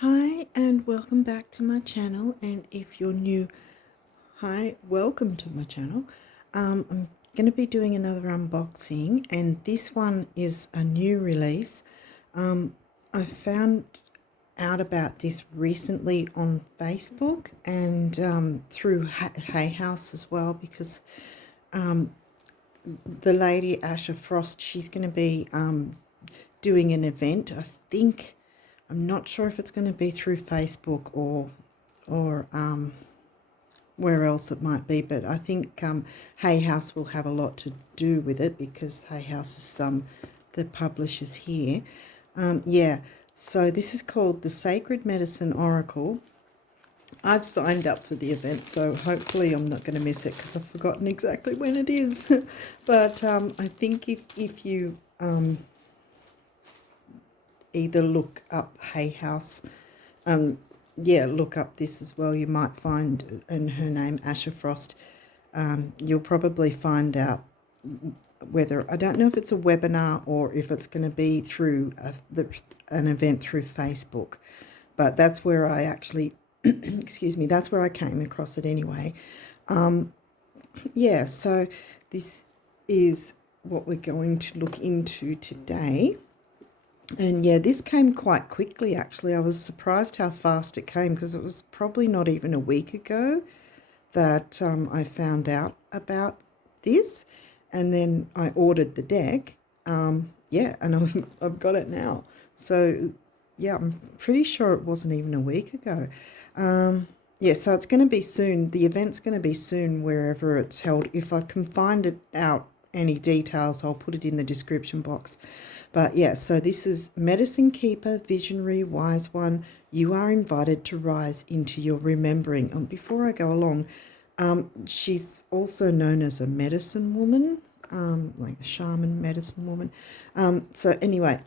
Hi and welcome back to my channel, and if you're new, hi, welcome to my channel. I'm going to be doing another unboxing, and this one is a new release. I found out about this recently on Facebook and through Hayhouse as well, because the lady Asha Frost, she's going to be doing an event. I'm not sure if it's going to be through Facebook or where else it might be, but I think Hayhouse will have a lot to do with it, because Hayhouse is the publishers here. Yeah, so this is called the Sacred Medicine Oracle. I've signed up for the event, so hopefully I'm not going to miss it, because I've forgotten exactly when it is. But I think if you either look up Hayhouse, look up this as well, you might find, and her name Asha Frost, you'll probably find out whether, I don't know if it's a webinar or if it's going to be through an event through Facebook, but that's where I actually, excuse me, that's where I came across it anyway. Yeah, so this is what we're going to look into today. And yeah, this came quite quickly, actually. I was surprised how fast it came, because it was probably not even a week ago that I found out about this. And then I ordered the deck. Yeah, and I've got it now. So yeah, I'm pretty sure it wasn't even a week ago. Yeah, so it's going to be soon. The event's going to be soon wherever it's held. If I can find it out, any details, I'll put it in the description box. But yeah, so this is Medicine Keeper, Visionary, Wise One. You are invited to rise into your remembering. And before I go along, she's also known as a medicine woman, like the shaman medicine woman. So anyway,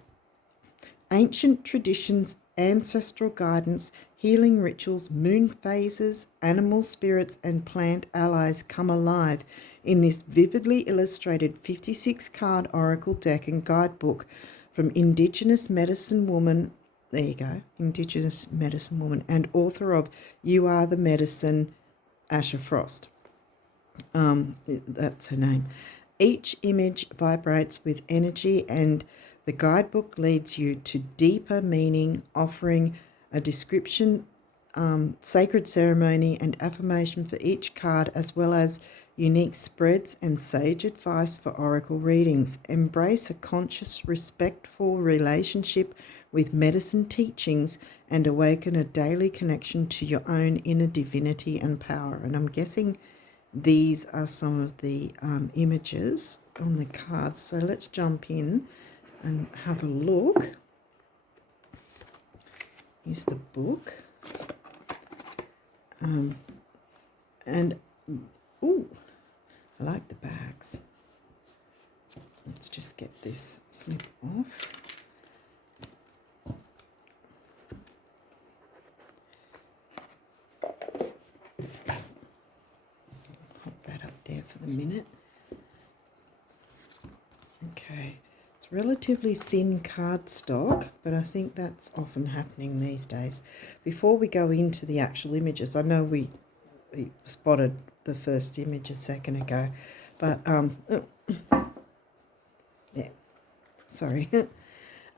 ancient traditions, ancestral guidance, healing rituals, moon phases, animal spirits, and plant allies come alive in this vividly illustrated 56-card oracle deck and guidebook from Indigenous Medicine Woman. There you go, Indigenous Medicine Woman, and author of You Are the Medicine, Asha Frost. That's her name. Each image vibrates with energy, and the guidebook leads you to deeper meaning, offering a description, sacred ceremony, and affirmation for each card, as well as unique spreads and sage advice for oracle readings. Embrace a conscious, respectful relationship with medicine teachings and awaken a daily connection to your own inner divinity and power. And I'm guessing these are some of the images on the cards. So let's jump in and have a look. Here's the book. And, ooh, I like the bags. Let's just get this slip off. Pop that up there for the minute. Okay, it's relatively thin cardstock, but I think that's often happening these days. Before we go into the actual images, I know we spotted the first image a second ago, but yeah, sorry.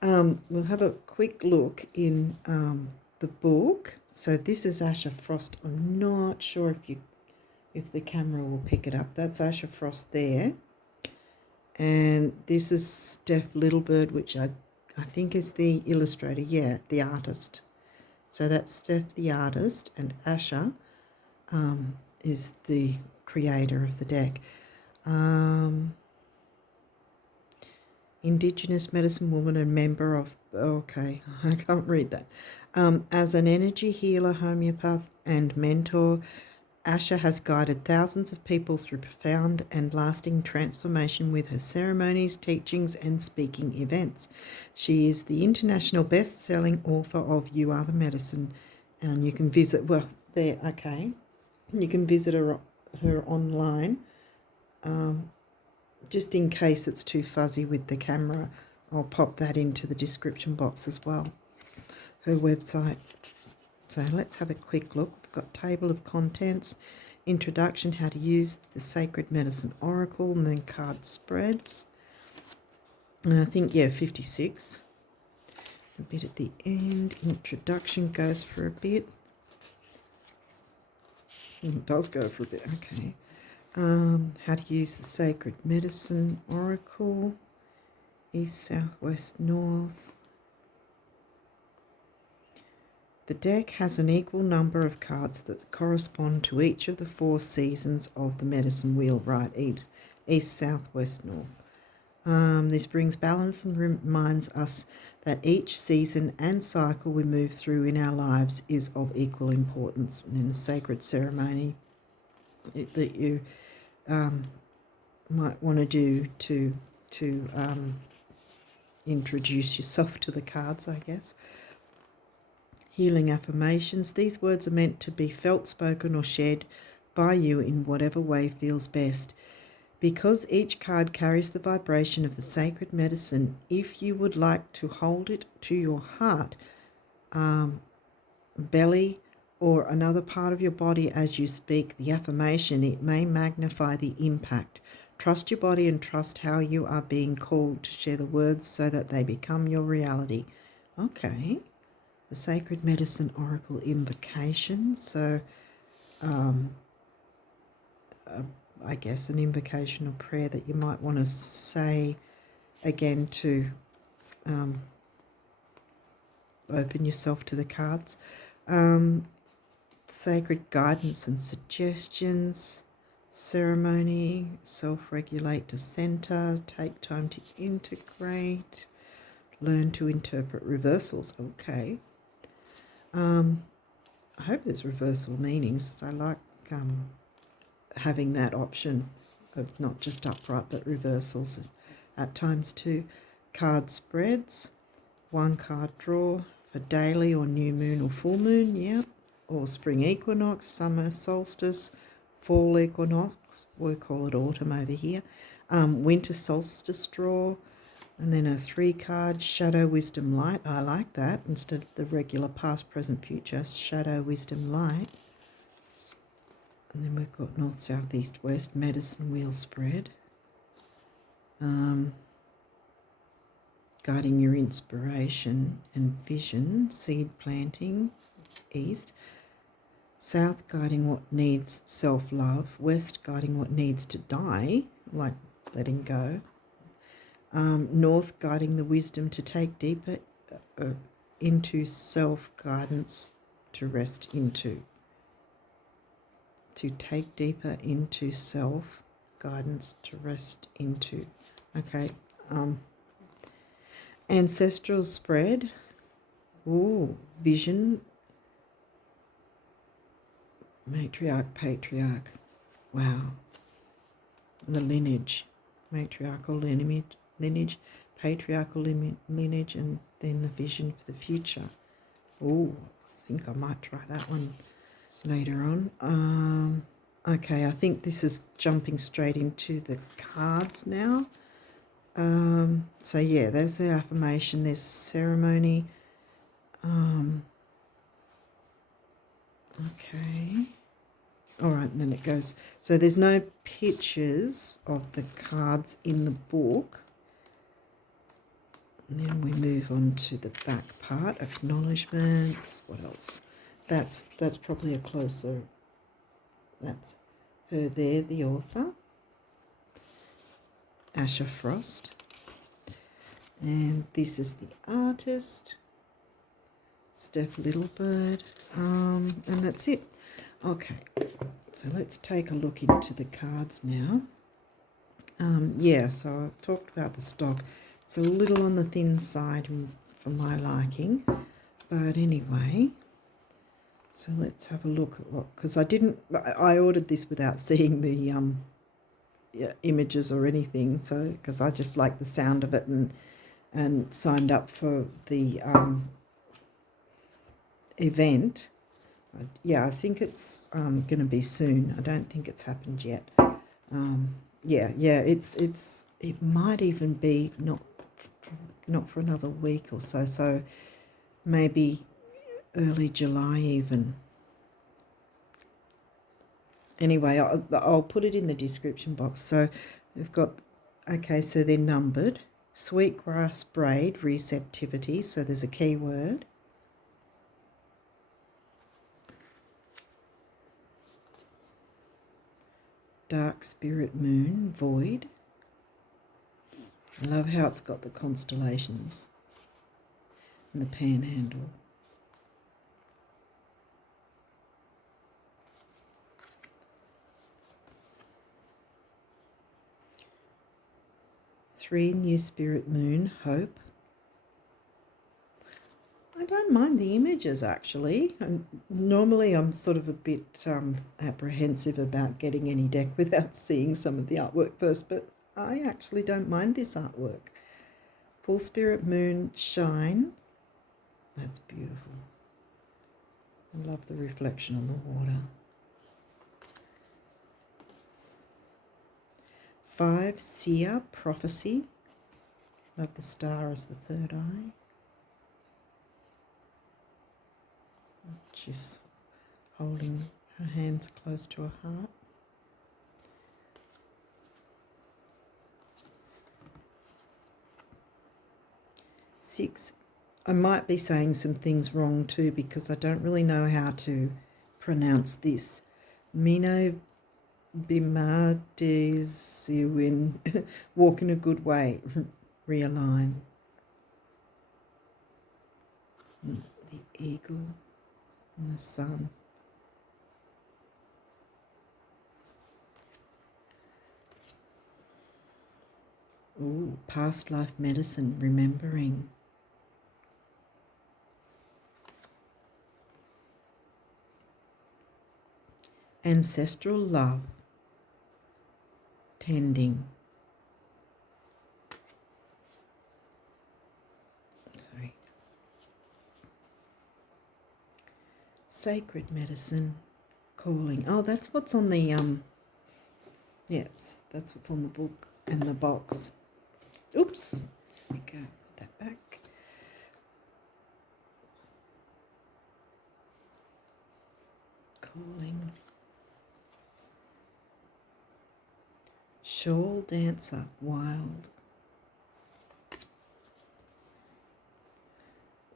We'll have a quick look in the book. So this is Asha Frost. I'm not sure if the camera will pick it up. That's Asha Frost there. And this is Steph Littlebird, which I think is the illustrator. Yeah, the artist. So that's Steph the artist, and Asha is the creator of the deck. Indigenous medicine woman and member of, okay, I can't read that. As an energy healer, homeopath, and mentor, Asha has guided thousands of people through profound and lasting transformation with her ceremonies, teachings, and speaking events. She is the international best-selling author of You Are the Medicine, and you can visit, well, there, okay, you can visit her online. Just in case it's too fuzzy with the camera, I'll pop that into the description box as well. her website. So let's have a quick look. We've got table of contents, introduction, how to use the Sacred Medicine Oracle, and then card spreads. And I think, yeah, 56. A bit at the end. Introduction goes for a bit. It does go for a bit, okay. How to use the Sacred Medicine Oracle. East, south, west, north. The deck has an equal number of cards that correspond to each of the 4 seasons of the medicine wheel, right? East, south, west, north. This brings balance and reminds us that each season and cycle we move through in our lives is of equal importance. And in a sacred ceremony that you might want to do to introduce yourself to the cards, I guess. Healing affirmations. These words are meant to be felt, spoken, or shared by you in whatever way feels best. Because each card carries the vibration of the sacred medicine, if you would like to hold it to your heart, belly, or another part of your body as you speak the affirmation, it may magnify the impact. Trust your body and trust how you are being called to share the words so that they become your reality. Okay. The Sacred Medicine Oracle Invocation. So, I guess an invocation or prayer that you might want to say again to open yourself to the cards. Sacred guidance and suggestions. Ceremony. Self-regulate to center. Take time to integrate. Learn to interpret reversals. Okay. I hope there's reversal meanings. I like having that option of not just upright but reversals at times too. Card spreads. 1 card draw for daily or new moon or full moon, yeah. Or spring equinox, summer solstice, fall equinox, we call it autumn over here. Winter solstice draw. And then a 3 card, Shadow, Wisdom, Light. I like that. Instead of the regular past, present, future, Shadow, Wisdom, Light. And then we've got North, South, East, West, Medicine Wheel Spread. Guiding your inspiration and vision, Seed Planting, East. South, guiding what needs self-love. West, guiding what needs to die, like letting go. North, guiding the wisdom to take deeper into self-guidance to rest into. To take deeper into self-guidance to rest into. Okay. Ancestral spread. Ooh, vision. Matriarch, patriarch. Wow. The lineage. Matriarchal lineage, patriarchal lineage, and then the vision for the future. Oh, I think I might try that one later on. Okay, I think this is jumping straight into the cards now. So yeah, there's the affirmation, there's the ceremony. Okay. All right, and then it goes. So there's no pictures of the cards in the book. And then we move on to the back part, acknowledgements. What else? That's probably a closer. That's her there, the author, Asha Frost. And this is the artist, Steph Littlebird. And that's it. Okay, so let's take a look into the cards now. Yeah, so I've talked about the stock. It's a little on the thin side for my liking, but anyway, so let's have a look at what, because I ordered this without seeing the images or anything, so because I just like the sound of it and signed up for the event. Yeah, I think it's going to be soon. I don't think it's happened yet. Yeah, it might even be not for another week or so. So maybe early July even. Anyway, I'll put it in the description box. So we've got, okay, so they're numbered. Sweetgrass braid, receptivity, so there's a key word. Dark spirit moon, void. I love how it's got the constellations and the panhandle. Three, new spirit moon, hope. I don't mind the images actually. And normally I'm sort of a bit apprehensive about getting any deck without seeing some of the artwork first, but I actually don't mind this artwork. Full spirit moon, shine. That's beautiful. I love the reflection on the water. 5, seer, prophecy. Love the star as the third eye. She's holding her hands close to her heart. 6, I might be saying some things wrong too because I don't really know how to pronounce this. Mino Bimardesiwin, walk in a good way, realign. The eagle and the sun. Ooh, past life medicine, remembering. Ancestral love, tending. Sorry. Sacred medicine, calling. Oh, that's what's on the yes, that's what's on the book and the box. Oops. There we go. Put that back. Calling. Shawl dancer, wild.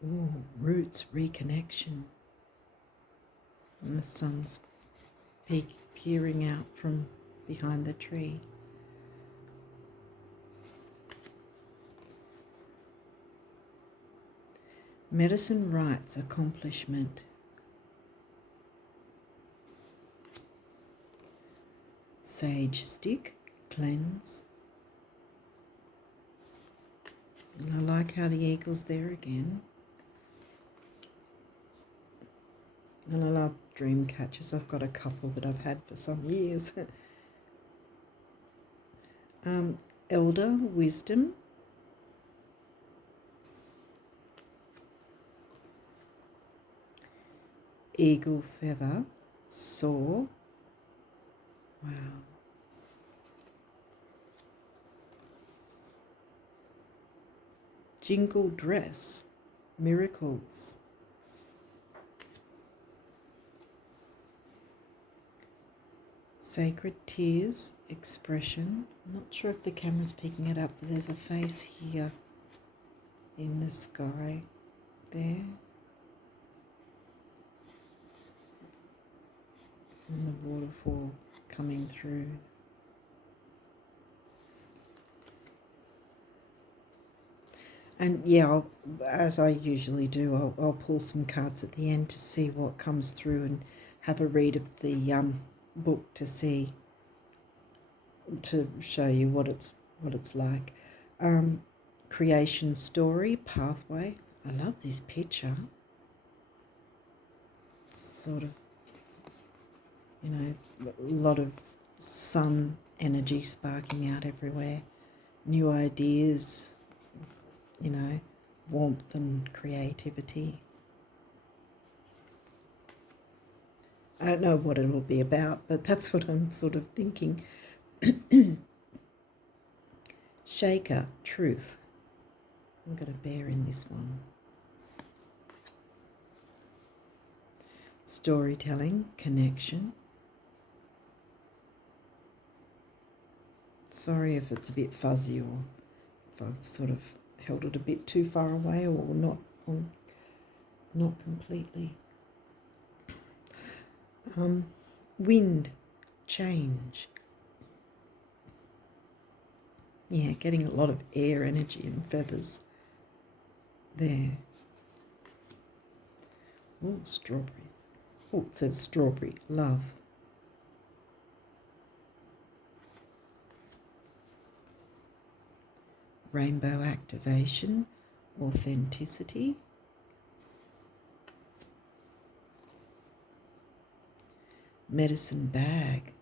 Ooh, roots, reconnection. And the sun's peering out from behind the tree. Medicine rites, accomplishment. Sage stick, cleanse. And I like how the eagle's there again. And I love dream catchers. I've got a couple that I've had for some years. Elder wisdom. Eagle feather, soar. Wow. Jingle dress, miracles. Sacred tears, expression. I'm not sure if the camera's picking it up, but there's a face here in the sky there. And the waterfall coming through. And yeah, as I usually do, I'll pull some cards at the end to see what comes through and have a read of the book to show you what it's like. Creation story, pathway. I love this picture. Sort of, you know, a lot of sun energy sparking out everywhere. New ideas, you know, warmth and creativity. I don't know what it will be about, but that's what I'm sort of thinking. Shaker, truth. I'm going to bear in this one. storytelling, connection. Sorry if it's a bit fuzzy or if I've sort of held it a bit too far away or not completely. Wind, change. Yeah, getting a lot of air energy and feathers there. Oh, strawberries. Oh, it says strawberry, love. Rainbow activation, authenticity. Medicine bag,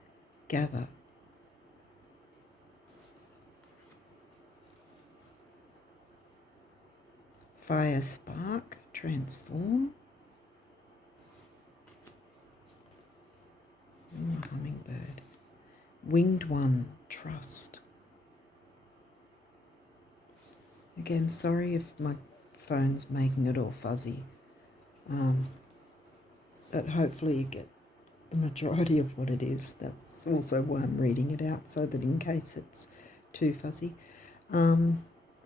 gather. Fire spark, transform. Hummingbird. Winged one, trust. Again, sorry if my phone's making it all fuzzy. But hopefully you get the majority of what it is. That's also why I'm reading it out, so that in case it's too fuzzy.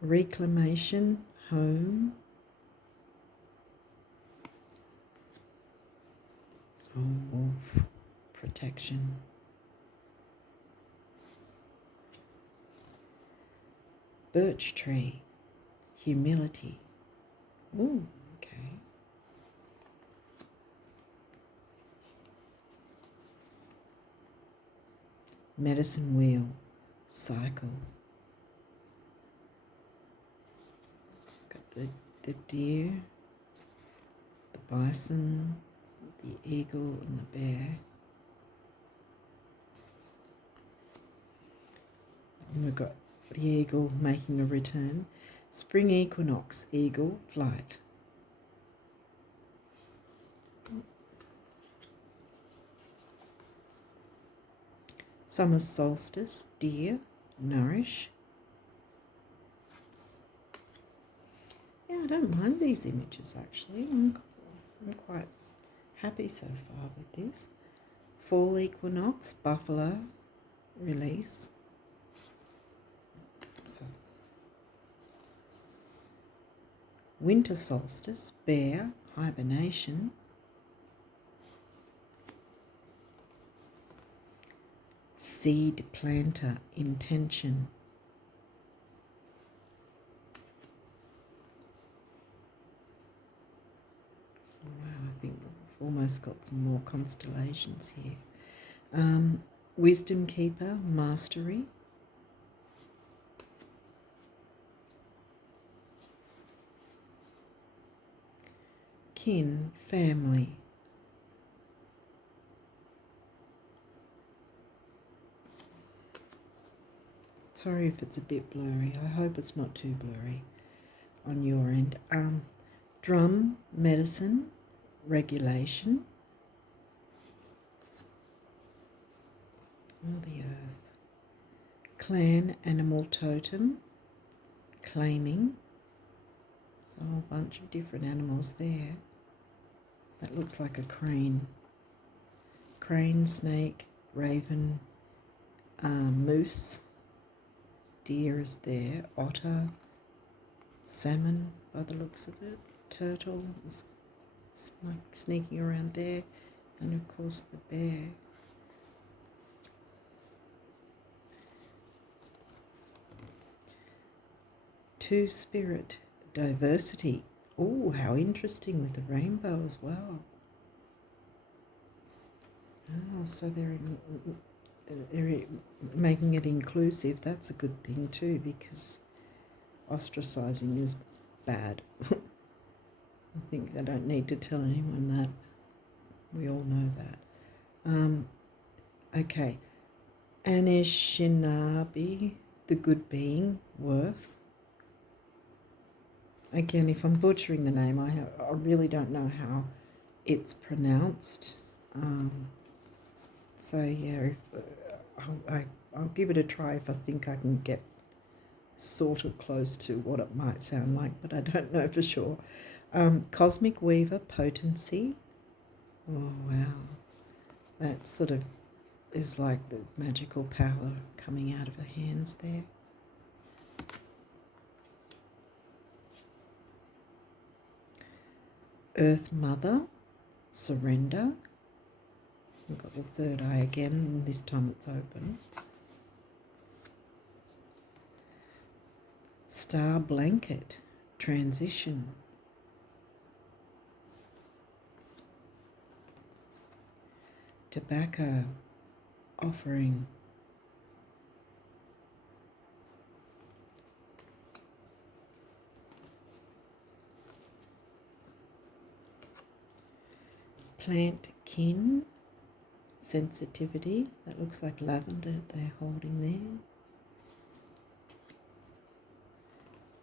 Reclamation, home. Oh, protection. Birch tree, humility. Ooh, okay. Medicine wheel, cycle. Got the deer, the bison, the eagle and the bear. And we've got the eagle making a return. Spring equinox, eagle, flight. Summer solstice, deer, nourish. Yeah, I don't mind these images actually. I'm quite happy so far with this. Fall equinox, buffalo, release. So, winter solstice, bear, hibernation. Seed planter, intention. Wow, I think we've almost got some more constellations here. Wisdom keeper, mastery. Kin, family. Sorry if it's a bit blurry. I hope it's not too blurry on your end. Drum, medicine, regulation. Oh, the earth. Clan, animal totem, claiming. There's a whole bunch of different animals there. That looks like a crane. Crane, snake, raven, moose. Deer is there, otter, salmon by the looks of it, turtle is sneaking around there, and of course the bear. Two spirit, diversity. Oh, how interesting with the rainbow as well. Oh, so they're making it inclusive. That's a good thing too, because ostracizing is bad. I think I don't need to tell anyone that. We all know that. Okay. Anishinaabe, the good being, worth. Again, if I'm butchering the name, I really don't know how it's pronounced. So yeah, I'll give it a try if I think I can get sort of close to what it might sound like, but I don't know for sure. Cosmic Weaver, potency. Oh, wow. That sort of is like the magical power coming out of her hands there. Earth Mother, surrender. We've got the third eye again, and this time it's open. Star Blanket, transition. Tobacco, offering. Plant kin, sensitivity. That looks like lavender they're holding there.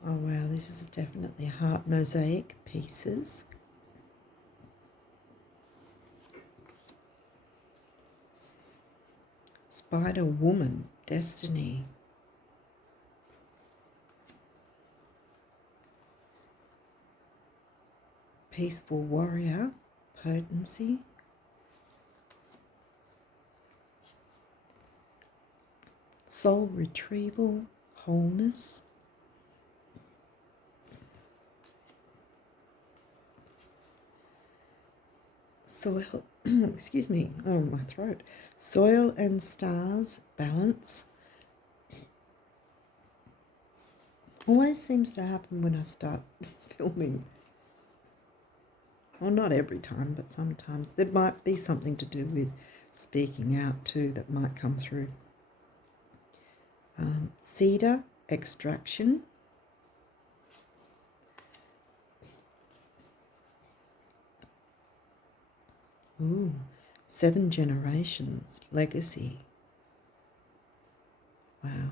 Oh wow, this is definitely heart mosaic pieces. Spider Woman, destiny. Peaceful warrior, potency. Soul retrieval, wholeness. Soil, excuse me, oh my throat. Soil and stars, balance. Always seems to happen when I start filming. Well, not every time, but sometimes. There might be something to do with speaking out too that might come through. Cedar, extraction. Ooh, 7 generations, legacy. Wow.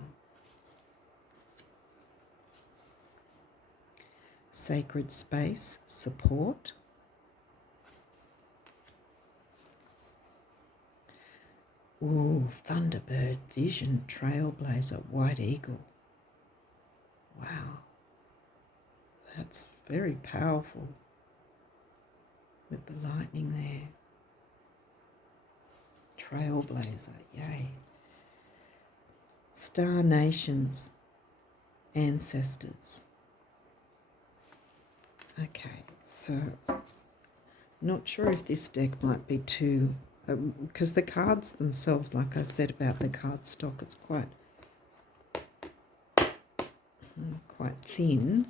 Sacred space, support. Ooh, Thunderbird, vision, trailblazer, white eagle. Wow. That's very powerful with the lightning there. Trailblazer, yay. Star nations, ancestors. Okay, so not sure if this deck might be too, because the cards themselves, like I said about the card stock, it's quite thin.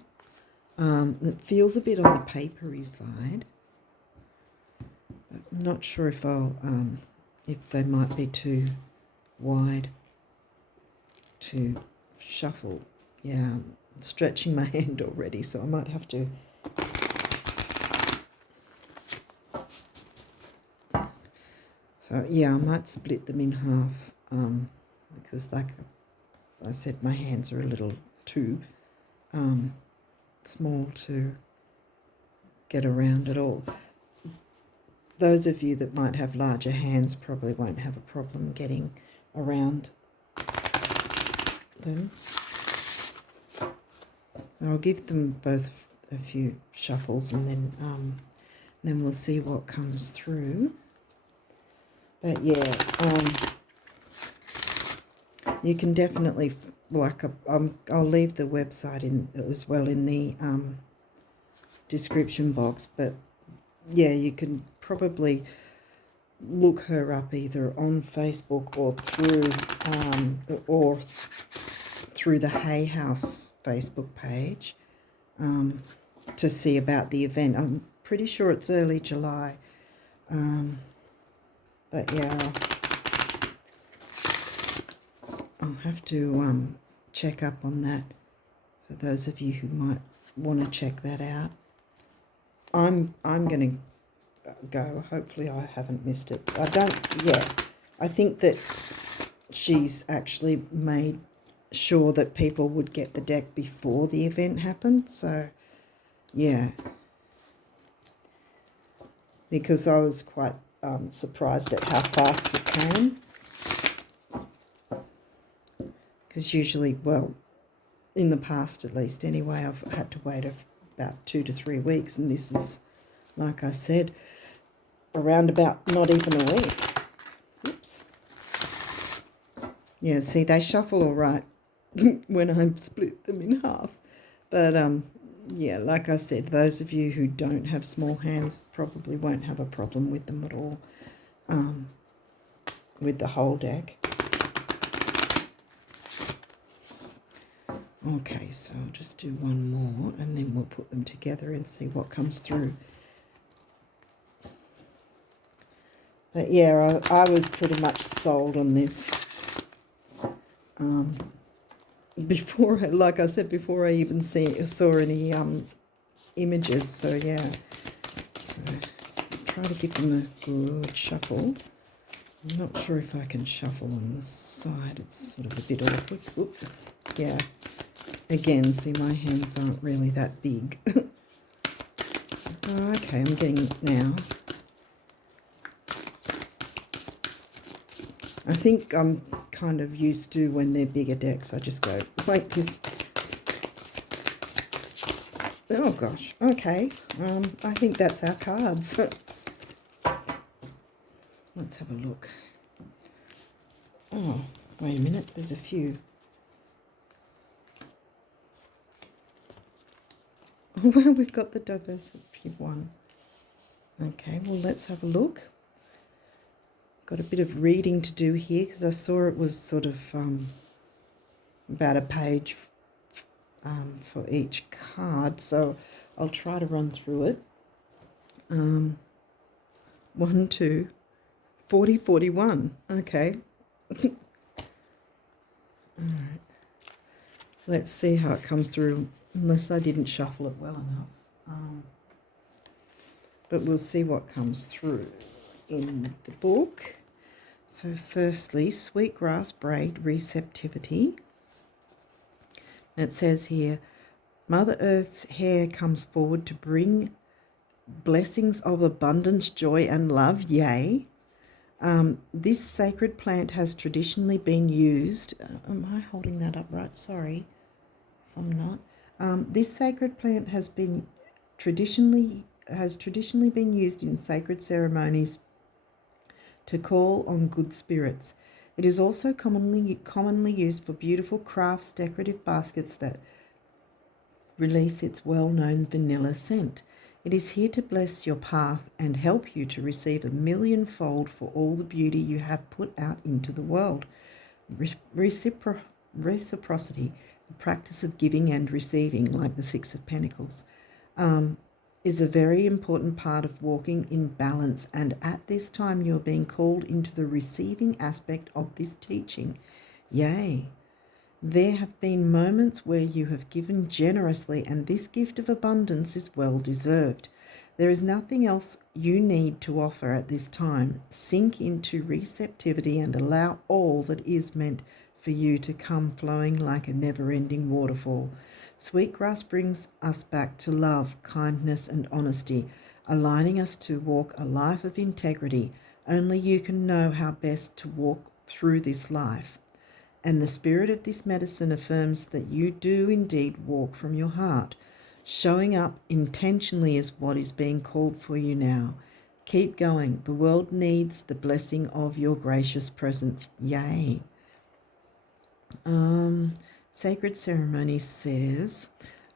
It feels a bit on the papery side. I'm not sure if I'll if they might be too wide to shuffle. Yeah, I'm stretching my hand already, so I might have to. So yeah, I might split them in half because, like I said, my hands are a little too small to get around at all. Those of you that might have larger hands probably won't have a problem getting around them. I'll give them both a few shuffles and then we'll see what comes through. But yeah, you can definitely, I'll leave the website in as well in the description box. But yeah, you can probably look her up either on Facebook or through the Hayhouse Facebook page to see about the event. I'm pretty sure it's early July. But yeah, I'll have to check up on that for those of you who might want to check that out. I'm going to go. Hopefully I haven't missed it. I think that she's actually made sure that people would get the deck before the event happened. So, yeah. Because I was quite surprised at how fast it came. Because usually, well, in the past at least anyway, I've had to wait about 2 to 3 weeks, and this is, like I said, around about not even a week. Oops. Yeah, see, they shuffle all right when I split them in half. But, yeah, like I said, those of you who don't have small hands probably won't have a problem with them at all, with the whole deck. Okay, so I'll just do one more and then we'll put them together and see what comes through. But yeah, I was pretty much sold on this. Before, like I said, before I even saw any images. So yeah, so try to give them a good shuffle. I'm not sure if I can shuffle on the side. It's sort of a bit awkward. Oop. Yeah. Again, see, my hands aren't really that big. Oh, okay, I'm getting it now. I think I'm kind of used to when they're bigger decks. I just go like this. Oh gosh, okay. I think that's our cards. Let's have a look. Oh, wait a minute, there's a few. Well, we've got the diversity one. Okay, well, let's have a look. Got a bit of reading to do here because I saw it was sort of about a page for each card, so I'll try to run through it. 1, 2, 40, 41. Okay. All right. Let's see how it comes through, unless I didn't shuffle it well enough. But we'll see what comes through in the book. So firstly, sweetgrass braid receptivity. It says here, Mother Earth's hair comes forward to bring blessings of abundance, joy and love, yay. This sacred plant has traditionally been used, am I holding that up right? Sorry if I'm not. This sacred plant has traditionally been used in sacred ceremonies to call on good spirits. It is also commonly used for beautiful crafts, decorative baskets that release its well-known vanilla scent. It is here to bless your path and help you to receive a millionfold for all the beauty you have put out into the world. Reciprocity, the practice of giving and receiving, like the Six of Pentacles, is a very important part of walking in balance, and at this time you're being called into the receiving aspect of this teaching. Yay! There have been moments where you have given generously, and this gift of abundance is well deserved. There is nothing else you need to offer at this time. Sink into receptivity and allow all that is meant for you to come flowing like a never-ending waterfall. Sweetgrass brings us back to love, kindness and honesty, aligning us to walk a life of integrity. Only you can know how best to walk through this life. And the spirit of this medicine affirms that you do indeed walk from your heart. Showing up intentionally is what is being called for you now. Keep going. The world needs the blessing of your gracious presence. Yay. Sacred Ceremony says,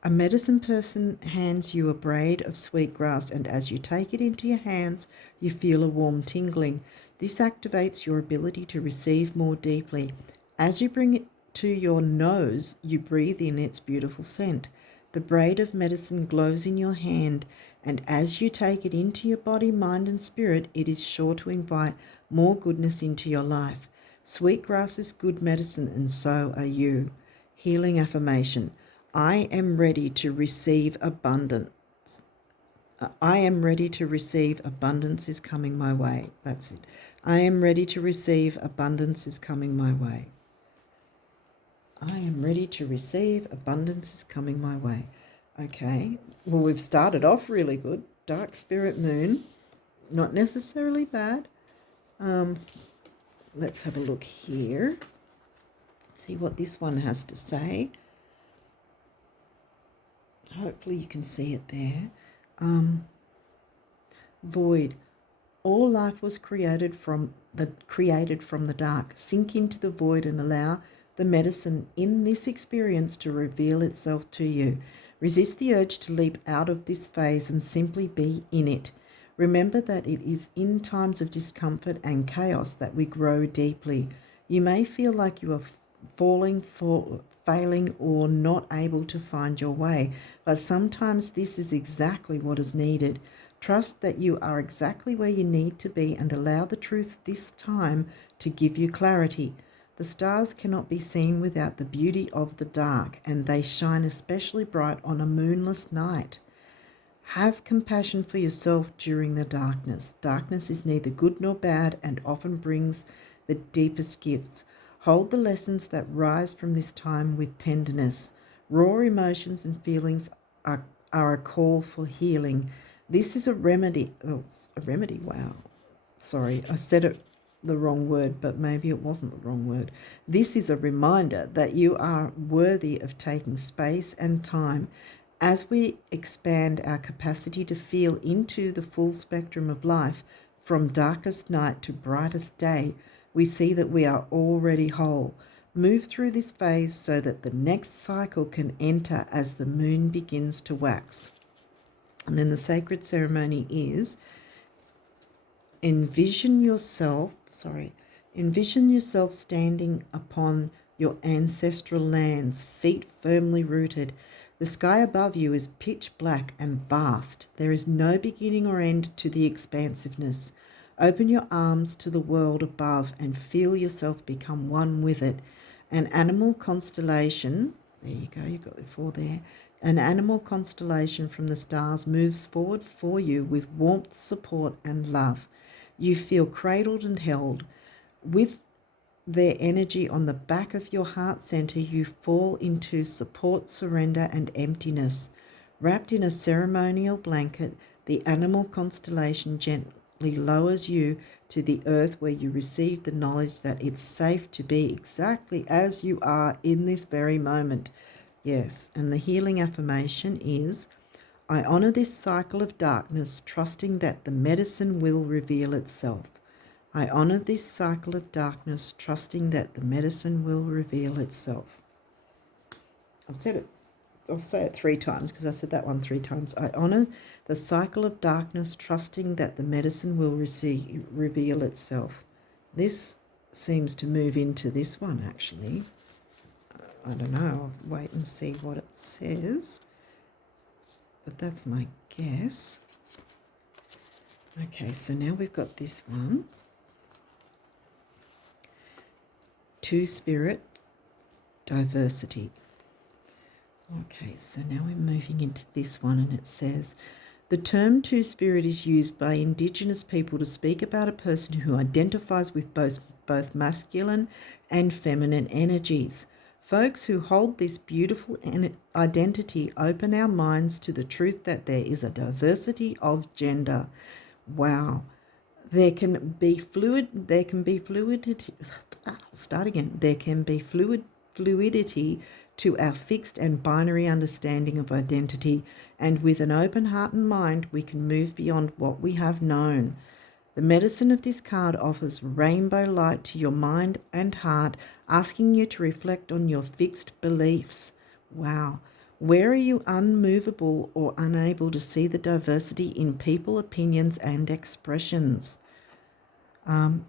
a medicine person hands you a braid of sweetgrass, and as you take it into your hands, you feel a warm tingling. This activates your ability to receive more deeply. As you bring it to your nose, you breathe in its beautiful scent. The braid of medicine glows in your hand, and as you take it into your body, mind and spirit, it is sure to invite more goodness into your life. Sweetgrass is good medicine, and so are you. Healing affirmation. I am ready to receive abundance. I am ready to receive abundance is coming my way. That's it. I am ready to receive abundance is coming my way. I am ready to receive abundance is coming my way. Okay, well, we've started off really good. Dark Spirit Moon, not necessarily bad. Let's have a look here. See what this one has to say. Hopefully you can see it there. Void. All life was created from the dark. Sink into the void and allow the medicine in this experience to reveal itself to you. Resist the urge to leap out of this phase and simply be in it. Remember that it is in times of discomfort and chaos that we grow deeply. You may feel like you are failing, or not able to find your way, but sometimes this is exactly what is needed. Trust that you are exactly where you need to be and allow the truth this time to give you clarity. The stars cannot be seen without the beauty of the dark, and they shine especially bright on a moonless night. Have compassion for yourself during the darkness. Darkness is neither good nor bad and often brings the deepest gifts. Hold the lessons that rise from this time with tenderness. Raw emotions and feelings are a call for healing. This is a remedy. Oh, a remedy, wow. Sorry, I said it the wrong word, but maybe it wasn't the wrong word. This is a reminder that you are worthy of taking space and time. As we expand our capacity to feel into the full spectrum of life, from darkest night to brightest day, we see that we are already whole. Move through this phase so that the next cycle can enter as the moon begins to wax. And then the sacred ceremony is envision yourself standing upon your ancestral lands, feet firmly rooted. The sky above you is pitch black and vast. There is no beginning or end to the expansiveness. Open your arms to the world above and feel yourself become one with it. An animal constellation, there you go, you've got the 4 there. An animal constellation from the stars moves forward for you with warmth, support, and love. You feel cradled and held. With their energy on the back of your heart center, you fall into support, surrender, and emptiness. Wrapped in a ceremonial blanket, the animal constellation gently lowers you to the earth, where you receive the knowledge that it's safe to be exactly as you are in this very moment. Yes, and the healing affirmation is, I honor this cycle of darkness, trusting that the medicine will reveal itself. I honor this cycle of darkness, trusting that the medicine will reveal itself. I'll say it 3 times because I said that one 3 times. I honor the cycle of darkness, trusting that the medicine will reveal itself. This seems to move into this one, actually. I don't know. I'll wait and see what it says. But that's my guess. Okay, so now we've got this one. Two-spirit diversity. Okay, so now we're moving into this one, and it says, the term two-spirit is used by Indigenous people to speak about a person who identifies with both masculine and feminine energies. Folks who hold this beautiful identity open our minds to the truth that there is a diversity of gender. Wow. There can be fluidity. There can be fluidity to our fixed and binary understanding of identity, and with an open heart and mind, we can move beyond what we have known. The medicine of this card offers rainbow light to your mind and heart, asking you to reflect on your fixed beliefs. Wow. Where are you unmovable or unable to see the diversity in people, opinions, and expressions?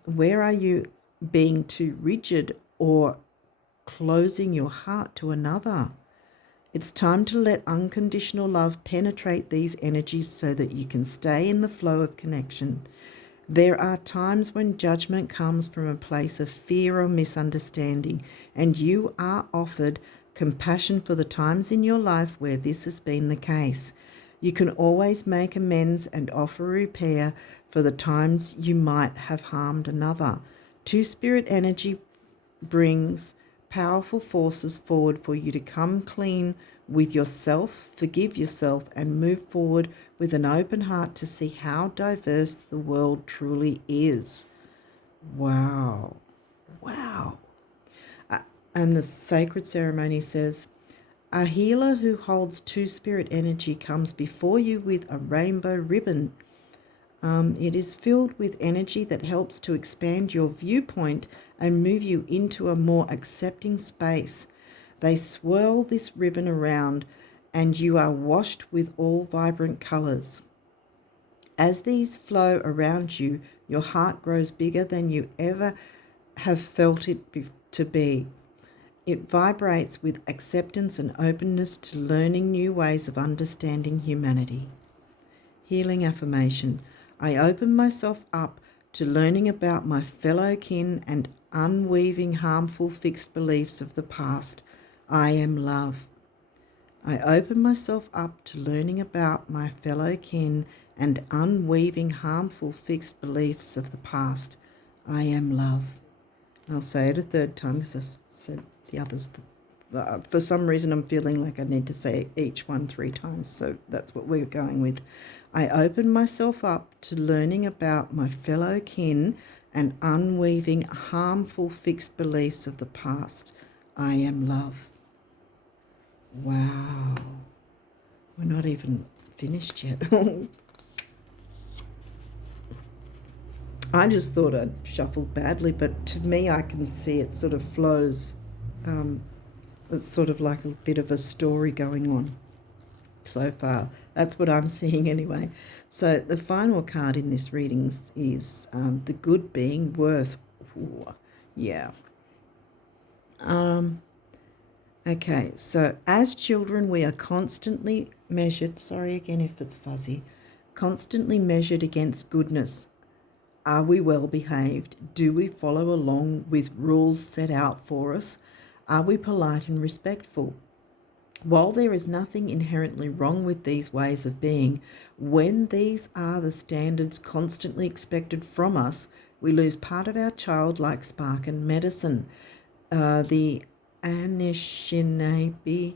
Where are you being too rigid or closing your heart to another? It's time to let unconditional love penetrate these energies so that you can stay in the flow of connection. There are times when judgment comes from a place of fear or misunderstanding, and you are offered compassion for the times in your life where this has been the case. You can always make amends and offer repair for the times you might have harmed another. Two-spirit energy brings powerful forces forward for you to come clean with yourself, forgive yourself, and move forward with an open heart to see how diverse the world truly is. Wow. Wow. And the sacred ceremony says, a healer who holds two-spirit energy comes before you with a rainbow ribbon. It is filled with energy that helps to expand your viewpoint and move you into a more accepting space. They swirl this ribbon around and you are washed with all vibrant colours. As these flow around you, your heart grows bigger than you ever have felt it to be. It vibrates with acceptance and openness to learning new ways of understanding humanity. Healing affirmation. I open myself up to learning about my fellow kin and unweaving harmful fixed beliefs of the past. I am love. I open myself up to learning about my fellow kin and unweaving harmful fixed beliefs of the past. I am love. I'll say it a third time because I said the others. For some reason, I'm feeling like I need to say each one 3 times, so that's what we're going with. I open myself up to learning about my fellow kin and unweaving harmful fixed beliefs of the past. I am love. Wow. We're not even finished yet. I just thought I'd shuffled badly, but to me I can see it sort of flows. It's sort of like a bit of a story going on so far. That's what I'm seeing anyway. So the final card in this reading is the good being worth. Ooh, yeah. Okay, so as children we are constantly measured, sorry again if it's fuzzy, constantly measured against goodness. Are we well behaved? Do we follow along with rules set out for us? Are we polite and respectful? While there is nothing inherently wrong with these ways of being, when these are the standards constantly expected from us, we lose part of our childlike spark and medicine. The Anishinaabe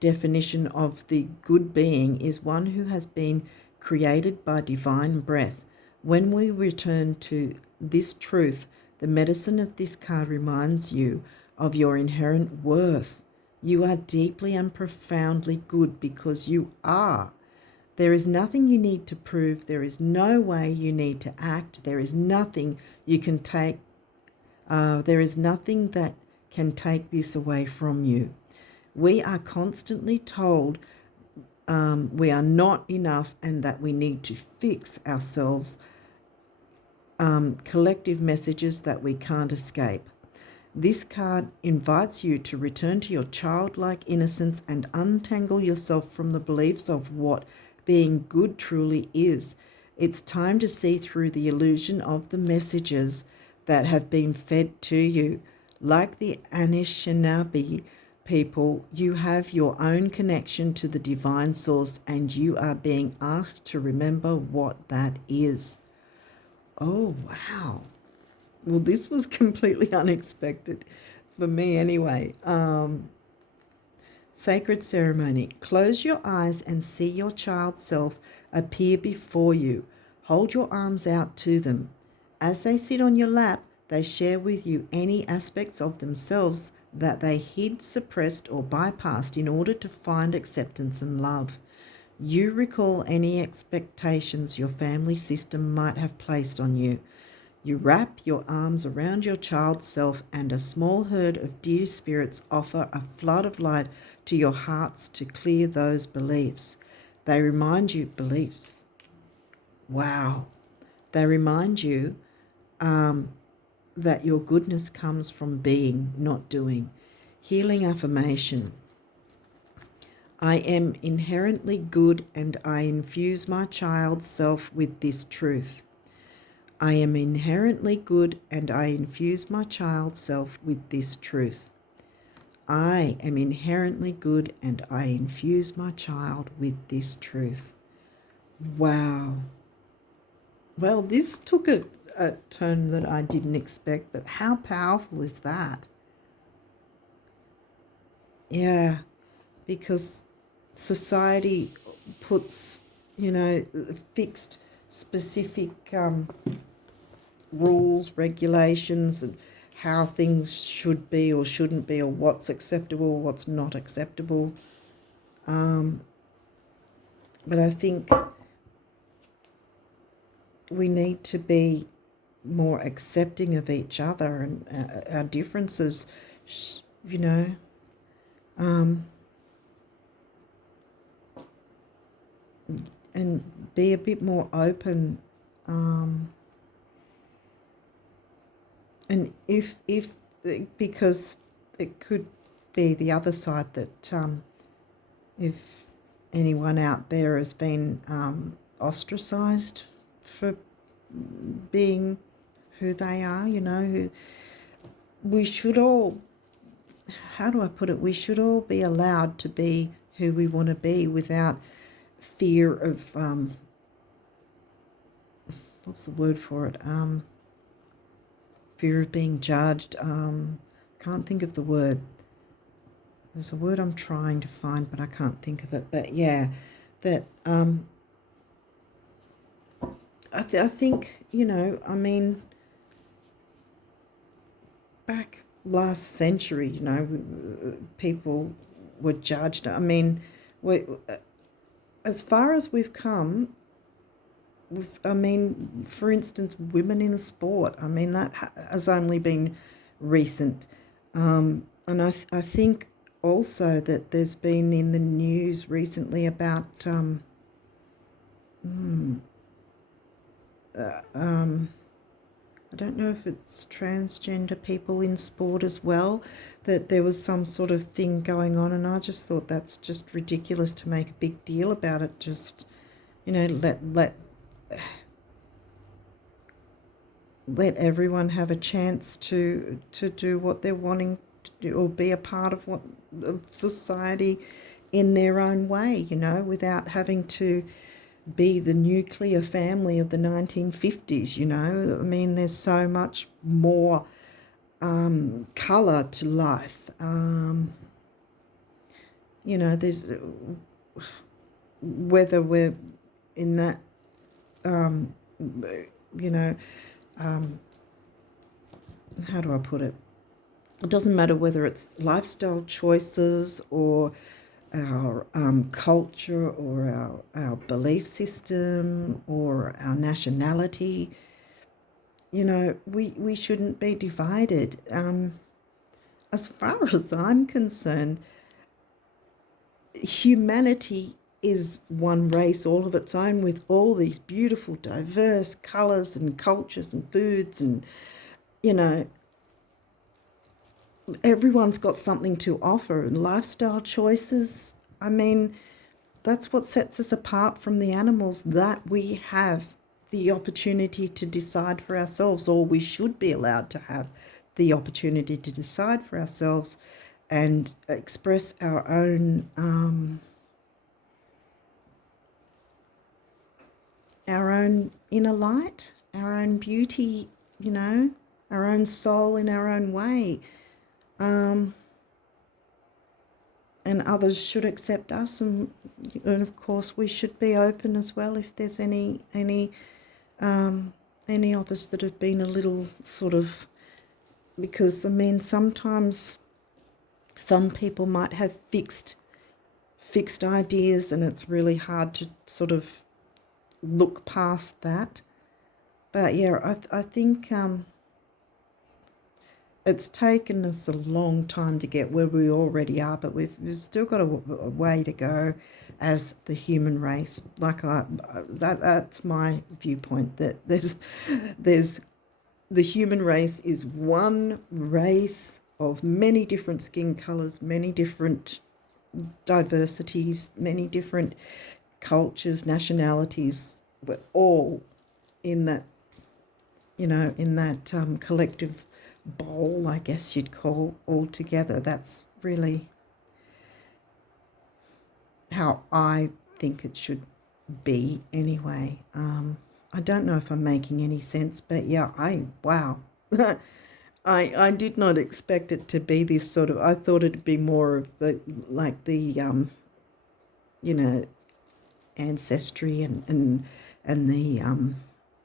definition of the good being is one who has been created by divine breath. When we return to this truth, the medicine of this card reminds you of your inherent worth. You are deeply and profoundly good because you are. There is nothing you need to prove. There is no way you need to act. There is nothing you can take. There is nothing that can take this away from you. We are constantly told we are not enough and that we need to fix ourselves. Collective messages that we can't escape. This card invites you to return to your childlike innocence and untangle yourself from the beliefs of what being good truly is. It's time to see through the illusion of the messages that have been fed to you. Like the Anishinaabe people, you have your own connection to the divine source and you are being asked to remember what that is. Oh, wow. Well, this was completely unexpected for me anyway. Sacred ceremony. Close your eyes and see your child self appear before you. Hold your arms out to them. As they sit on your lap, they share with you any aspects of themselves that they hid, suppressed, or bypassed in order to find acceptance and love. You recall any expectations your family system might have placed on you. You wrap your arms around your child's self and a small herd of dear spirits offer a flood of light to your hearts to clear those beliefs. They remind you, beliefs. Wow. They remind you that your goodness comes from being, not doing. Healing affirmation. I am inherently good and I infuse my child's self with this truth. I am inherently good and I infuse my child's self with this truth. I am inherently good and I infuse my child with this truth. Wow. Well, this took a turn that I didn't expect, but how powerful is that? Yeah, because society puts, fixed, specific rules, regulations, and how things should be or shouldn't be, or what's acceptable, what's not acceptable. But I think we need to be more accepting of each other and our differences, you know. And be a bit more open. And if because it could be the other side that if anyone out there has been ostracized for being who they are, you know, who we should all, how do I put it, we should all be allowed to be who we want to be without fear of what's the word for it, fear of being judged. Can't think of the word. There's a word I'm trying to find, but I can't think of it. But yeah, that I think, you know, I mean, back last century, you know, people were judged. I mean, as far as we've come, I mean, for instance, women in sport, I mean, that has only been recent. And I think also that there's been in the news recently about I don't know if it's transgender people in sport as well, that there was some sort of thing going on, and I just thought that's just ridiculous to make a big deal about it. Just, you know, let everyone have a chance to do what they're wanting to do, or be a part of society in their own way, you know, without having to be the nuclear family of the 1950s, you know. I mean, there's so much more colour to life. You know, there's, whether we're in that, you know, how do I put it? It doesn't matter whether it's lifestyle choices or our culture or our belief system or our nationality. You know, we shouldn't be divided. As far as I'm concerned, humanity is one race all of its own, with all these beautiful, diverse colours and cultures and foods, and, you know, everyone's got something to offer, and lifestyle choices. I mean, that's what sets us apart from the animals, that we have the opportunity to decide for ourselves, or we should be allowed to have the opportunity to decide for ourselves and express our own inner light, our own beauty, you know, our own soul in our own way. And others should accept us, and of course we should be open as well if there's any of us that have been a little sort of, because I mean, sometimes some people might have fixed ideas, and it's really hard to sort of look past that. But yeah, I think it's taken us a long time to get where we already are, but we've still got a way to go as the human race. Like that's my viewpoint, that there's the human race is one race of many different skin colours, many different diversities, many different cultures, nationalities. We're all in that, you know, in that collective bowl, I guess you'd call, all together. That's really how I think it should be anyway. I don't know if I'm making any sense, but yeah, wow. I did not expect it to be this sort of, I thought it'd be more of the, like the, you know, ancestry and the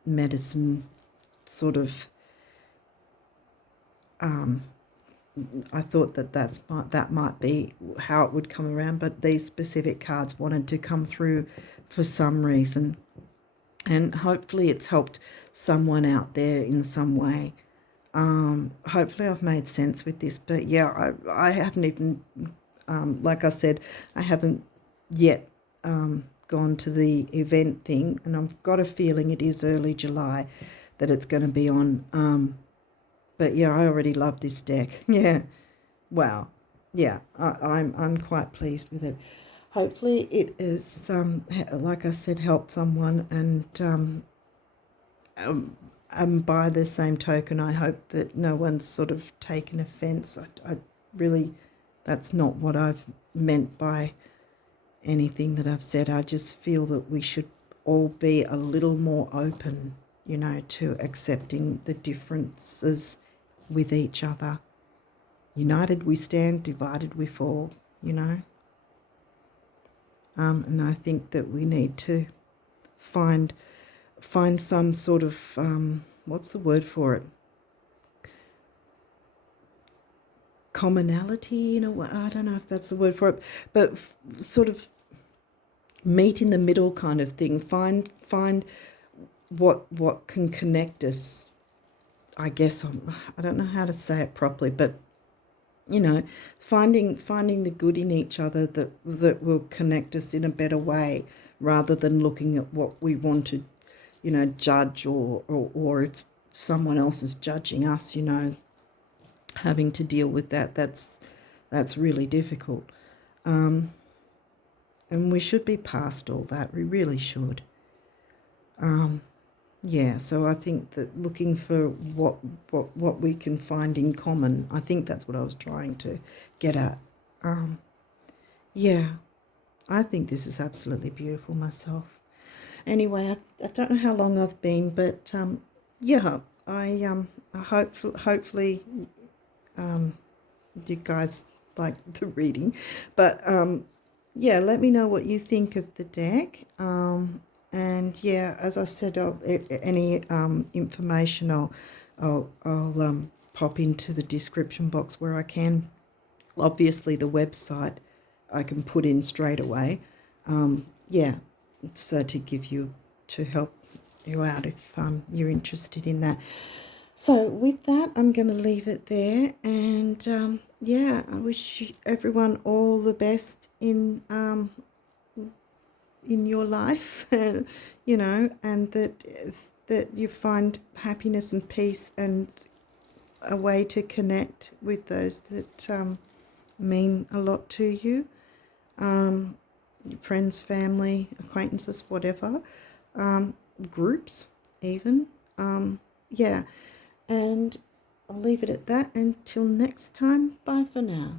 medicine sort of, I thought that might be how it would come around, but these specific cards wanted to come through for some reason. and hopefully it's helped someone out there in some way. Hopefully I've made sense with this, but yeah, I haven't even, like I said, I haven't yet gone to the event thing, and I've got a feeling it is early July that it's going to be on. But yeah, I already love this deck. Yeah, wow. Yeah, I'm quite pleased with it. Hopefully it is, like I said, helped someone, and by the same token, I hope that no one's sort of taken offence. I really, that's not what I've meant by anything that I've said. I just feel that we should all be a little more open, to accepting the differences with each other. United we stand, divided we fall, and I think that we need to find some sort of, what's the word for it? Commonality in a way. I don't know if that's the word for it, but sort of meet in the middle kind of thing. Find what can connect us. I guess I don't know how to say it properly, but finding the good in each other that will connect us in a better way, rather than looking at what we want to, judge, or if someone else is judging us, having to deal with that. That's really difficult. And we should be past all that. We really should. Yeah, so I think that looking for what we can find in common, I think that's what I was trying to get at. Yeah, I think this is absolutely beautiful myself. Anyway, I don't know how long I've been, but yeah, I hopefully you guys like the reading, but yeah, let me know what you think of the deck. And yeah, as I said, any information I'll pop into the description box where I can. Obviously, the website I can put in straight away. Yeah, so to help you out if you're interested in that. So with that, I'm going to leave it there, and yeah, I wish everyone all the best in your life, and that you find happiness and peace and a way to connect with those that mean a lot to you, friends, family, acquaintances, whatever, groups even. Yeah, and I'll leave it at that. Until next time, bye for now.